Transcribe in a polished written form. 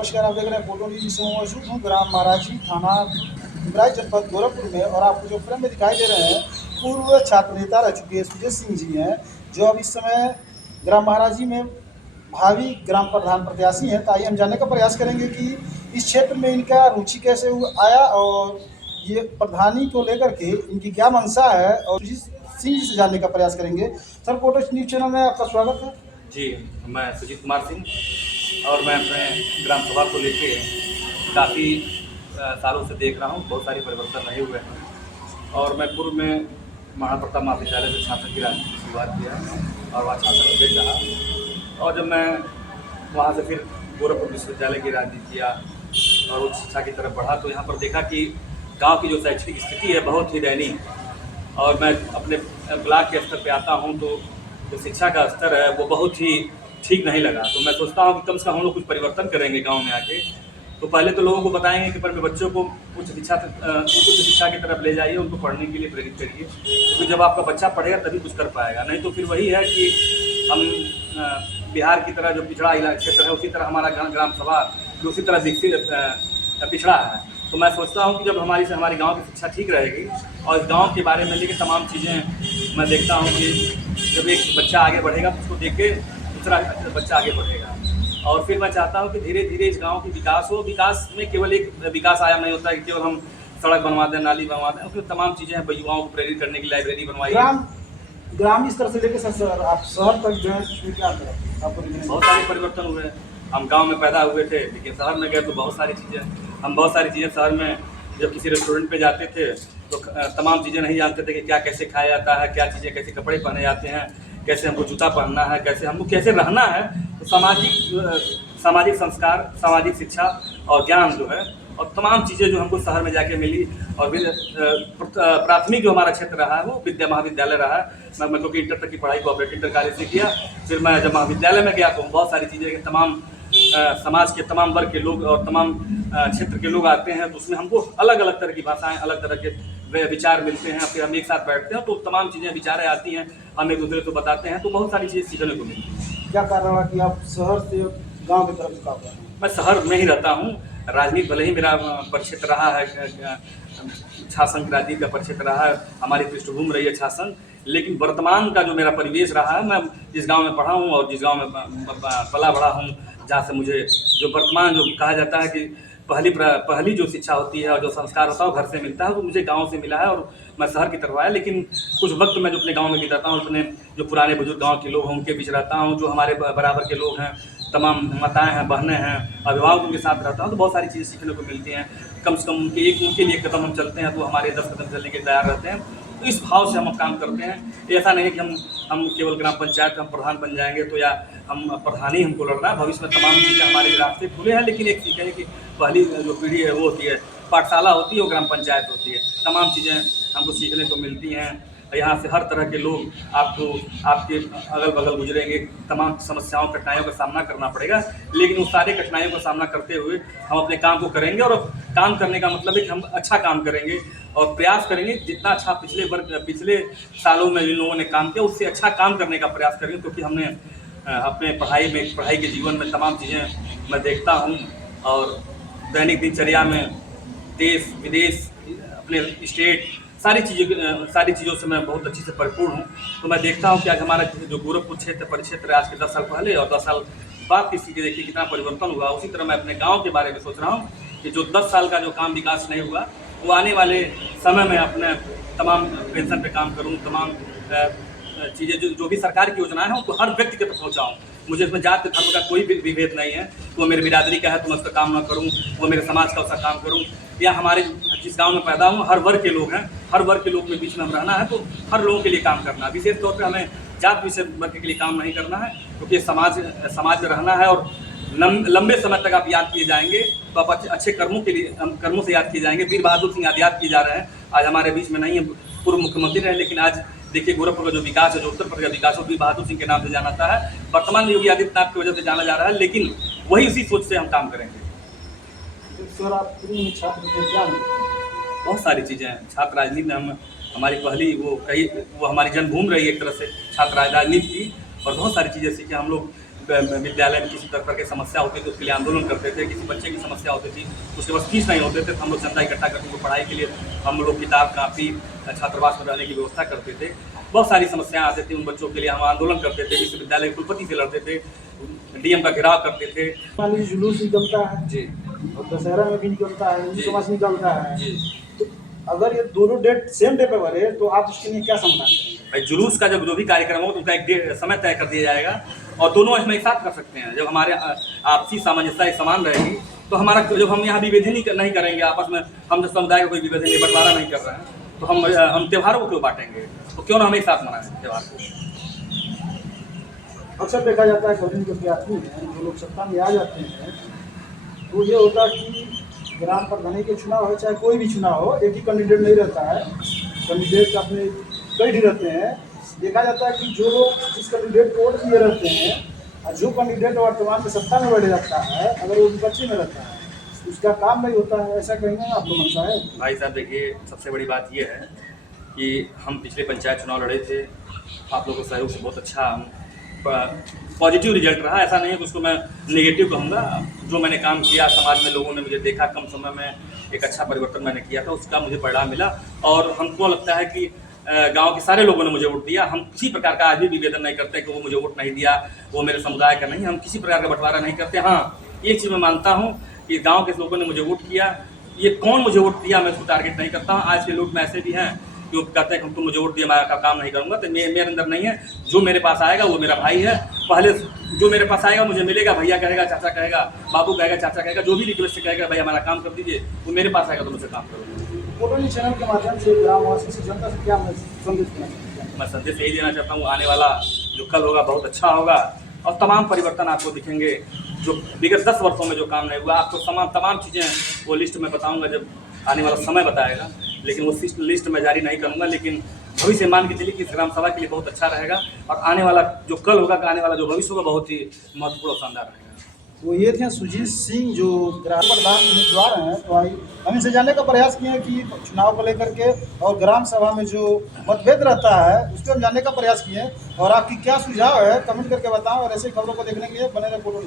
नमस्कार, आप देख रहे हैं फोटो न्यूज़। इस समय मौजूद हूँ ग्राम महाराजी, थाना पिपराइच, जनपद गोरखपुर में। और आपको जो फ्रेम में दिखाई दे रहे हैं, पूर्व छात्र नेता रह चुके सुजय सिंह जी हैं, जो अब इस समय ग्राम महाराजी में भावी ग्राम प्रधान प्रत्याशी हैं। तो आइए हम जानने का प्रयास करेंगे कि इस क्षेत्र में इनका रुचि कैसे आया, और ये प्रधानी को लेकर के इनकी क्या मंशा है, और सुजीत सिंह जी से जानने का प्रयास करेंगे। सर, फोटो न्यूज़ चैनल में आपका स्वागत है। जी, मैं सुजीत कुमार सिंह और मैं अपने ग्राम सभा को लेके काफ़ी सालों से देख रहा हूँ। बहुत सारे परिवर्तन रहे हुए हैं और मैं पूर्व में महाप्रताप महाविद्यालय से छात्र की राजनीति की शुरुआत किया और वहाँ छात्र अध्यक्ष रहा। और जब मैं वहाँ से फिर गोरखपुर विश्वविद्यालय की राजनीति किया और उच्च शिक्षा की तरफ बढ़ा, तो यहाँ पर देखा कि गाँव की जो शैक्षणिक स्थिति है बहुत ही दयनीय। और मैं अपने ब्लॉक के स्तर पर आता हूँ तो जो शिक्षा का स्तर है वो बहुत ही ठीक नहीं लगा। तो मैं सोचता हूँ कि कम से कम हम लोग कुछ परिवर्तन करेंगे गांव में आके। तो पहले तो लोगों को बताएंगे कि पहले बच्चों को उच्च शिक्षा की तरफ ले जाइए, उनको पढ़ने के लिए प्रेरित करिए, क्योंकि जब आपका बच्चा पढ़ेगा तभी कुछ कर पाएगा। नहीं तो फिर वही है कि हम बिहार की तरह जो पिछड़ा क्षेत्र है उसी तरह हमारा ग्राम सभा भी उसी तरह विकसित पिछड़ा है। तो मैं सोचता हूँ कि जब हमारे गांव की शिक्षा ठीक रहेगी और इस गांव के बारे में लेके तमाम चीज़ें मैं देखता हूँ कि जब एक बच्चा आगे बढ़ेगा तो उसको देख के दूसरा बच्चा आगे बढ़ेगा। और फिर मैं चाहता हूँ कि धीरे धीरे इस गांव की विकास हो। विकास में केवल एक विकास आयाम नहीं होता है कि केवल हम सड़क बनवा दें, नाली बनवा दें। उसमें तमाम चीज़ें हैं। युवाओं को प्रेरित करने की लाइब्रेरी बनवाई। ग्रामीण स्तर से लेकर सर आप शहर तक जो है क्या आपको बहुत सारे परिवर्तन हुए हैं। हम गांव में पैदा हुए थे लेकिन शहर में गए तो बहुत सारी चीज़ें शहर में जब किसी रेस्टोरेंट पे जाते थे तो तमाम चीज़ें नहीं जानते थे कि क्या कैसे खाया जाता है, क्या चीज़ें कैसे कपड़े पहने जाते हैं, कैसे हमको जूता पहनना है, कैसे रहना है। तो सामाजिक संस्कार, सामाजिक शिक्षा और ज्ञान जो है और तमाम चीज़ें जो हमको शहर में जाके मिली। और फिर प्राथमिक जो हमारा क्षेत्र रहा है वो महाविद्यालय रहा है। मैं क्योंकि इंटर तक की पढ़ाई कोऑपरेटिव इंटर कॉलेज से किया। फिर मैं जब महाविद्यालय में गया तो बहुत सारी चीज़ें तमाम समाज के तमाम वर्ग के लोग और तमाम क्षेत्र के लोग आते हैं। तो उसमें हमको अलग अलग तरह की भाषाएं, अलग तरह के विचार मिलते हैं। फिर हम एक साथ बैठते हैं तो तमाम चीज़ें विचारें आती हैं, हम एक दूसरे को बताते हैं, तो बहुत सारी चीज़ें सीखने को मिलती हैं। क्या कारण है कि आप शहर से गांव की तरफ झुकाव कर रहे हैं? मैं शहर में ही रहता हूँ। राजनीति भले ही मेरा परिक्षेत्र रहा है, छासन की राजनीति का परिक्षेत्र रहा है, हमारी पृष्ठभूमि रही है छासन, लेकिन वर्तमान का जो मेरा परिवेश रहा है, मैं जिस गांव में पढ़ा हूँ और जिस गांव में पला बढ़ा हूँ, जहाँ से मुझे जो वर्तमान जो कहा जाता है कि पहली जो शिक्षा होती है और जो संस्कार होता है वो घर से मिलता है, तो मुझे गांव से मिला है और मैं शहर की तरफ आया। लेकिन कुछ वक्त मैं जो अपने गांव में बिताता हूँ, अपने जो पुराने बुजुर्ग गांव के लोग हैं उनके बीच रहता हूँ, जो हमारे बराबर के लोग हैं, तमाम माताएं हैं, बहनें हैं, अभिभावकों के साथ रहता हूँ, तो बहुत सारी चीज़ें सीखने को मिलती हैं। कम से कम उनके लिए कदम हम चलते हैं तो हमारे 10 कदम चलने के तैयार रहते हैं। तो इस भाव से हम काम करते हैं। ऐसा नहीं है कि हम केवल ग्राम पंचायत हम प्रधान बन जाएंगे तो या हम प्रधान ही हमको लड़ना है। भविष्य में तमाम चीज़ें हमारे रास्ते खुले हैं, लेकिन एक चीज़ है कि पहली जो पीढ़ी है वो होती है पाठशाला होती है, वो ग्राम पंचायत होती है। तमाम चीज़ें हमको सीखने को मिलती हैं। यहाँ से हर तरह के लोग आपके अगल बगल गुजरेंगे, तमाम समस्याओं कठिनाइयों का सामना करना पड़ेगा, लेकिन उस सारे कठिनाइयों का सामना करते हुए हम अपने काम को करेंगे। और काम करने का मतलब है कि हम अच्छा काम करेंगे और प्रयास करेंगे जितना अच्छा पिछले सालों में जिन लोगों ने काम किया उससे अच्छा काम करने का प्रयास करेंगे। क्योंकि हमने अपने पढ़ाई के जीवन में तमाम चीज़ें मैं देखता हूँ और दैनिक दिनचर्या में देश विदेश अपने स्टेट सारी चीज़ों से मैं बहुत अच्छी से परिपूर्ण हूँ। तो मैं देखता हूँ कि आज हमारा जो गोरखपुर परिक्षेत्र आज के 10 साल पहले और 10 साल बाद की स्थिति देखिए कितना परिवर्तन हुआ। उसी तरह मैं अपने गांव के बारे में सोच रहा हूँ कि जो 10 साल का जो काम विकास नहीं हुआ वो आने वाले समय में अपने तमाम पेंशन पे काम करूँ, तमाम चीज़ें जो भी सरकार की योजनाएं हैं उनको हर व्यक्ति के तक पहुँचाऊँ। मुझे इसमें जाति धर्म का कोई विभेद नहीं है। वो मेरे बिरादरी का है तो मैं उसका काम ना करूँ, वो मेरे समाज का उसका काम करूँ, या हमारे जिस गांव में पैदा हूँ हर वर्ग के लोग हैं, हर वर्ग के लोग के बीच में हम रहना है तो हर लोगों के लिए काम करना है। विशेष तौर पे हमें जात विशेष वर्ग के लिए काम नहीं करना है, क्योंकि समाज में रहना है और लंबे समय तक आप याद किए जाएंगे। तो आप अच्छे कर्मों से याद किए जाएंगे। वीर बहादुर सिंह याद किए जा रहे हैं, आज हमारे बीच में नहीं है, पूर्व मुख्यमंत्री रहे, लेकिन आज देखिए गोरखपुर का जो विकास है, जो उत्तर प्रदेश का विकास है, वीर बहादुर सिंह के नाम से जाना जाता है। वर्तमान में योगी आदित्यनाथ की वजह से जाना जा रहा है, लेकिन वही उसी सोच से हम काम करेंगे। सर, आप छात्र थे, क्या बहुत सारी चीज़ें हैं। छात्र राजनीति में हमारी पहली वो हमारी जन्मभूमि रही एक तरह से छात्र राजनीति की, और बहुत सारी चीज़ें सीखे हम लोग। विद्यालय में किसी तरह की समस्या होती थी उसके लिए आंदोलन करते थे, किसी बच्चे की समस्या होती थी उसके पास फीस नहीं होते थे तो हम लोग चंदा इकट्ठा करके उनको पढ़ाई के लिए हम लोग किताब कापी छात्रावास में रहने की व्यवस्था करते थे। बहुत सारी समस्याएं आती थी उन बच्चों के लिए, हम आंदोलन करते थे, विश्वविद्यालय के कुलपति से लड़ते थे, डीएम का घेराव करते थे। मान लीजिए जुलूस निकलता है जी और दशहरा में भी निकलता है, हिंदू जी। समाज निकलता है, जी तो अगर ये दोनों डेट सेम डे पे भरे तो आप उसके लिए क्या समाधान करेंगे? भाई, जुलूस का जब जो भी कार्यक्रम हो तो उनका एक समय तय कर दिया जाएगा और दोनों इसमें एक साथ कर सकते हैं। जब हमारे आपसी सामंजस्य एक समान रहेगी तो हमारा जब हम यहाँ विभेदन नहीं करेंगे आपस में, हम जो समुदाय का कोई विभेदन नहीं बंटवारा नहीं कर रहे हैं तो हम त्योहारों को क्यों बांटेंगे, तो क्यों ना हम एक साथ मनाएं त्यौहार को। अक्सर देखा जाता है कभी जो विद्यार्थी हैं जो लोग सत्ता में आ जाते हैं तो ये होता है कि ग्राम प्रधानी के चुनाव हो चाहे कोई भी चुनाव हो, एक ही कैंडिडेट नहीं रहता है, कैंडिडेट अपने कई भी रहते हैं। देखा जाता है कि जो लोग जिस कैंडिडेट को वोट दिए रहते हैं और जो कैंडिडेट वर्तमान में सत्ता में बैठ जाता है अगर वो विपक्षी में रहता है उसका काम नहीं होता है, ऐसा कहेंगे आपको मनसा है? भाई साहब देखिए, सबसे बड़ी बात यह है कि हम पिछले पंचायत चुनाव लड़े थे, आप लोगों के सहयोग से बहुत अच्छा पॉजिटिव रिजल्ट रहा। ऐसा नहीं है कि उसको मैं नेगेटिव कहूँगा। जो मैंने काम किया समाज में लोगों ने मुझे देखा, कम समय में एक अच्छा परिवर्तन मैंने किया था, उसका मुझे परिणाम मिला और हमको लगता है कि गांव के सारे लोगों ने मुझे वोट दिया। हम किसी प्रकार का आज भी विभेदन नहीं करते कि वो मुझे वोट नहीं दिया, वो मेरे समुदाय का नहीं, हम किसी प्रकार का बंटवारा नहीं करते। हाँ, एक चीज़ मैं मानता हूँ कि गाँव के लोगों ने मुझे वोट किया, ये कौन मुझे वोट दिया मैं उसको टारगेट नहीं करता हूँ। आज के लोग में ऐसे भी हैं कि वो कहते हैं कि तुम मुझे वोट दिया मैं आपका काम नहीं करूँगा, तो मेरे अंदर नहीं है। जो मेरे पास आएगा वो मेरा भाई है। पहले जो मेरे पास आएगा मुझे मिलेगा, भैया कहेगा, चाचा कहेगा, बाबू कहेगा, चाचा कहेगा, जो भी रिक्वेस्ट कहेगा भाई हमारा काम कर दीजिए, वो मेरे पास आएगा तो मुझसे काम करूँगा। फोटो चैनल के माध्यम से ग्रामवासी से जनता से क्या संदेश देना चाहते हैं? मैं संदेश यही देना चाहता हूँ, आने वाला जो कल होगा बहुत अच्छा होगा और तमाम परिवर्तन आपको दिखेंगे। जो विगत 10 वर्षों में जो काम नहीं हुआ आपको तमाम चीज़ें वो लिस्ट में बताऊंगा जब आने वाला समय बताएगा, लेकिन वो लिस्ट में जारी नहीं करूंगा। लेकिन भविष्य मान के चलिए कि इस ग्राम सभा के लिए बहुत अच्छा रहेगा और आने वाला जो कल होगा, आने वाला जो भविष्य होगा बहुत ही महत्वपूर्ण और शानदार रहेगा। वो ये थे सुजीत सिंह जो ग्राम प्रधान उम्मीदवार हैं, तो आई हम इनसे जानने का प्रयास किए हैं कि चुनाव को लेकर के और ग्राम सभा में जो मतभेद रहता है उसको हम जानने का प्रयास किए हैं। और आपकी क्या सुझाव है कमेंट करके बताओ और ऐसे खबरों को देखने के लिए बने रहे फोटो।